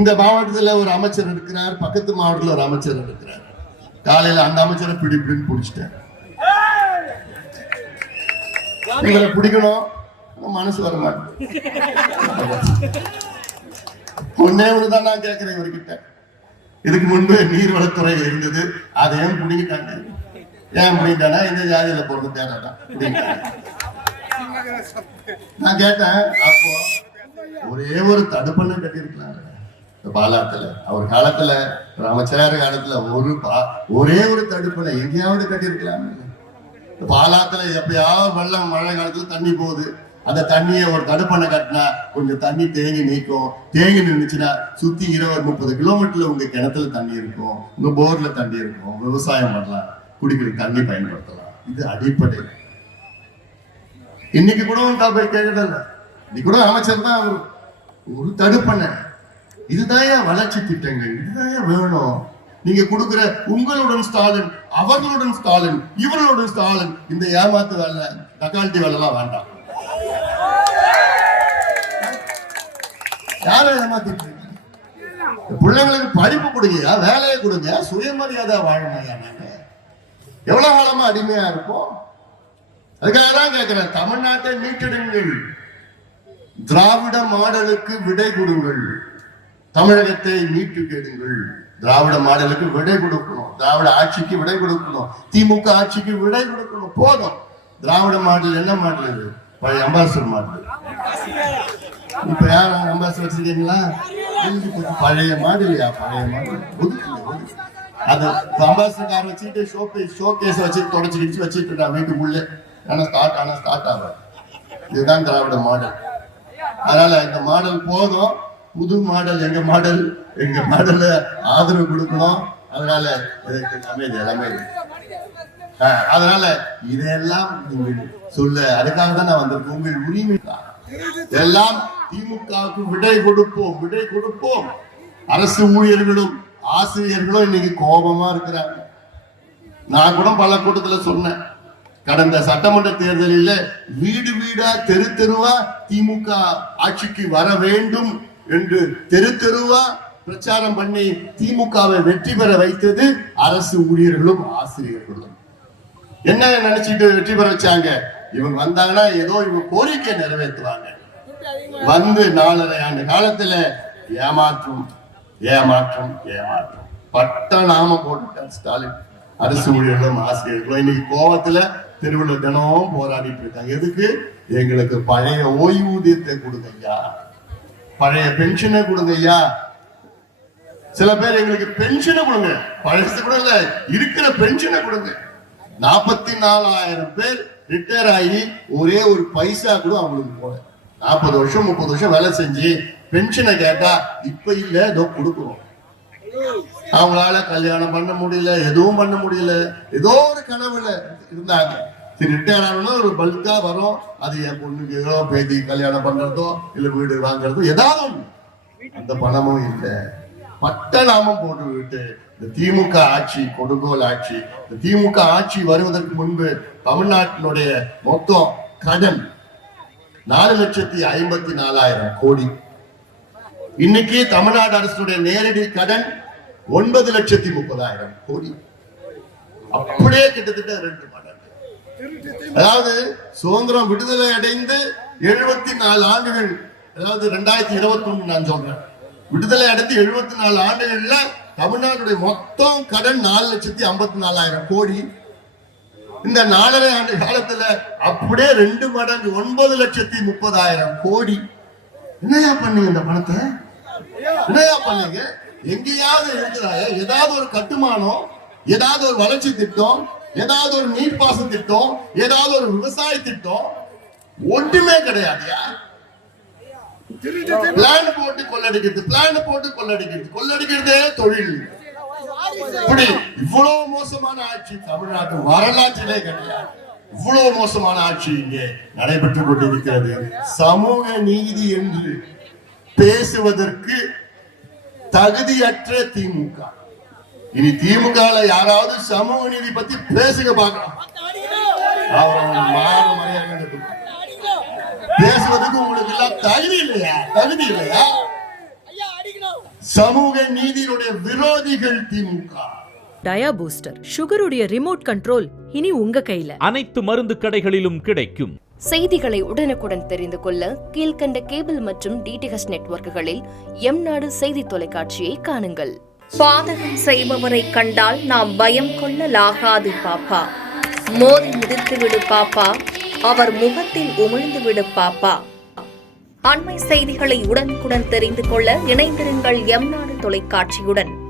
இந்த மாவட்டத்துல ஒரு அமைச்சர் இருக்கிறார், பக்கத்து மாவட்டத்துல ஒரு அமைச்சர் இருக்கிறார். காலையில அந்த அமைச்சரை பிடிப்பிடின்னு பிடிச்சிட்டேன். இவரை பிடிக்கணும், மனசு வர மாட்டேன். ஒன்னே ஒண்ணுதான் நான் கேட்கிறேன் இவர்கிட்ட. இதுக்கு முன்பு நீர்வளத்துறை இருந்தது, அதை ஏன் பிடிக்கிட்டாங்க? ஏன் பிடிக்கிட்டானா இந்த ஜாதியில போறது தேவைதான். நான் கேட்டேன், அப்போ ஒரே ஒரு தடுப்பணை கட்டியிருக்கலாம் பாலாத்துல. அவர் காலத்துல அமைச்சர் காலத்துல ஒரே ஒரு தடுப்பணை எங்கேயாவது கட்டியிருக்கலாம். பாலாத்துல எப்பயாவது வெள்ளம் மழை காலத்துல தண்ணி போகுது, அந்த தண்ணியை ஒரு தடுப்பணை கட்டினா கொஞ்சம் தண்ணி தேங்கி நீக்கும். தேங்கி நின்றுச்சுன்னா சுத்தி 20-30 கிலோமீட்டர்ல உங்க கிணத்துல தண்ணி இருக்கும், உங்க போர்ல தண்ணி இருக்கும், விவசாயம் பண்ணலாம், குடிக்கிற தண்ணி பயன்படுத்தலாம். இது அடிப்படை. இன்னைக்கு கூட கேட்கறதில்ல. இன்னைக்கு கூட அமைச்சர் தான் ஒரு தடுப்பணை. இதுதான் வளர்ச்சி திட்டங்கள், இதுதான் வேணும். நீங்க கொடுக்கிற உங்களுடன் ஸ்டாலின், அவர்களுடன் ஸ்டாலின், இவர்களுடன் ஸ்டாலின், இந்த ஏமாத்து வேலை, டக்கால்ட்டி வேலை எல்லாம் வேண்டாம். யாரை ஏமாத்திட்டு இருக்கீங்க? பிள்ளைங்களுக்கு படிப்பு கொடுங்க, வேலையை கொடுங்க, சுயமரியாதை வாழணும். நாங்க எவ்வளவு காலமா அடிமையா இருப்போம்? அதுக்காக தான் கேட்கிறேன், தமிழ்நாட்டை மீட்டெடுங்கள், திராவிட மாடலுக்கு விடை கொடுங்கள், தமிழகத்தை மீட்டு கேடுங்கள். திராவிட மாடலுக்கு விடை கொடுக்கணும், திராவிட ஆட்சிக்கு விடை கொடுக்கணும், திமுக ஆட்சிக்கு விடை கொடுக்கணும். போதும். திராவிட மாடல் என்ன மாடல்? இது பழைய அம்பாசிடர் மாடல். இப்ப யார் அம்பாசிடர் வச்சிருக்கீங்களா? பழைய மாடலையா? பழைய மாடல் அது அம்பாசிடர் கார் வச்சுட்டு ஷோகேஸ் வச்சு தொடச்சு வச்சுட்டு இருக்கான் வீட்டுக்குள்ள. ஆனா ஸ்டார்ட் ஆகும். இதுதான் திராவிட மாடல். அதனால இந்த மாடல் போதும். புது மாடல், எங்க மாடல்ல ஆதரவு கொடுக்கணும். அதனால அதனால இதையெல்லாம் சொல்ல, அதுக்காக தான் நான் வந்திருக்கேன். உங்கள் உரிமை எல்லாம் திமுகவுக்கு விடை கொடுப்போம். அரசு ஊழியர்களும் ஆசிரியர்களும் இன்னைக்கு கோபமா இருக்கிறாங்க. நான் கூட பல கூட்டத்துல சொன்னேன், கடந்த சட்டமன்ற தேர்தலில் வீடு வீடா தெருவா திமுக ஆட்சிக்கு வர வேண்டும் என்று தெருவா பிரச்சாரம் பண்ணி திமுகவை வெற்றி பெற வைத்தது அரசு ஊழியர்களும் ஆசிரியர்களும். என்ன நினைச்சிட்டு வெற்றி பெற வச்சாங்க? இவங்க வந்தாங்கன்னா ஏதோ இவங்க கோரிக்கை நிறைவேற்றுவாங்க. வந்து 4.5 ஆண்டு காலத்துல ஏமாற்றம் பட்ட நாம போட்டுட்டார் ஸ்டாலின். அரசு ஊழியர்களும் ஆசிரியர்களும் இன்னைக்கு கோவத்துல தெருவில் தினமும் போராடிட்டு இருக்காங்க. எதுக்கு? எங்களுக்கு பழைய ஓய்வூதியத்தை கொடுங்கய்யா, பழைய பென்ஷனை கொடுங்கய்யா. சில பேர் எங்களுக்கு பென்ஷனை கொடுங்க, பழசு கூட இல்ல, இருக்கிற பென்ஷனை கொடுங்க. 44,000 பேர் ரிட்டையர் ஆகி ஒரே ஒரு பைசா கூட அவங்களுக்கு போல. 40 வருஷம் 30 வருஷம் வேலை செஞ்சு பென்ஷனை கேட்டா இப்ப இல்ல, ஏதோ கொடுக்கணும். அவங்களால கல்யாணம் பண்ண முடியல, எதுவும் பண்ண முடியல, ஏதோ ஒரு கனவுல இருந்தாங்க. சரி, ரிட்டையர் ஆகணும்னா ஒரு பல்கா வரும், அது என் பொண்ணுக்கு ஏதோ பேத்தி கல்யாணம் பண்றதோ இல்ல வீடு வாங்குறதோ ஏதாவது. அந்த பணமும் இல்லை. பட்ட நாமம் போட்டு விட்டு இந்த திமுக ஆட்சி கொடுங்கோல் ஆட்சி. இந்த திமுக ஆட்சி வருவதற்கு முன்பு தமிழ்நாட்டினுடைய மொத்தம் கடன் 4,54,000 கோடி. இன்னைக்கு தமிழ்நாடு அரசுடைய நேரடி கடன் 9,30,000 கோடி. அப்படியே கிட்டத்தட்ட 2 மடங்கு. அதாவது சுதந்திரம் விடுதலை அடைந்து 74 ஆண்டுகள், அதாவது 2021 நான் சொல்றேன், விடுதலை அடைந்து 74 ஆண்டுகள்ல தமிழ்நாட்டுடைய மொத்தம் கடன் 4,54,000 கோடி. இந்த 4.5 ஆண்டு காலத்துல அப்படியே 2 மடங்கு 9,30,000 கோடி. என்னையா பண்ணீங்க இந்த பணத்தை? என்னையா பண்ணீங்க? எங்கேயாவது இருக்கிறாயா? ஏதாவது ஒரு கட்டுமானம், ஏதாவது ஒரு வளர்ச்சி திட்டம், ஏதாவது ஒரு நீர்ப்பாச திட்டம், ஏதாவது ஒரு விவசாய திட்டம்? ஒன்றுமே கிடையாதுயா. பிளான் போட்டு கொள்ளடிக்கிறதே தொழில். இப்படி இவ்வளவு மோசமான ஆட்சி தமிழ்நாட்டு வரலாற்றிலே கிடையாது. இவ்வளவு மோசமான ஆட்சி இங்கே நடைபெற்றுக் கொண்டிருக்கிறது. சமூக நீதி என்று பேசுவதற்கு தகுதியற்ற திமுக. இனி திமுக யாராவது சமூக நீதி பத்தி பேசுக பார்க்கலாம். பேசுவதற்கு உங்களுக்கு எல்லாம் தகுதி இல்லையா? சமூக நீதியினுடைய விரோதிகள் திமுக. டயா பூஸ்டர், சுகருடைய ரிமோட் கண்ட்ரோல் இனி உங்க கையில. அனைத்து மருந்து கடைகளிலும் கிடைக்கும். செய்திகளை உடனுக்குடன் தெரிந்து கொள்ள கீழ்கண்ட கேபிள் மற்றும் டிடிஎச் நெட்வொர்க்குகளில் எம்நாடு செய்தி தொலைக்காட்சியை காணுங்கள். பாதகம் செய்பவரை கண்டால் நாம் பயம் கொள்ளலாகாது பாப்பா. மோதி மிதித்து விடு பாப்பா, அவர் முகத்தில் உமிழ்ந்து விடு பாப்பா. அண்மை செய்திகளை உடனுக்குடன் தெரிந்து கொள்ள இணைந்திருங்கள் எம்நாடு தொலைக்காட்சியுடன்.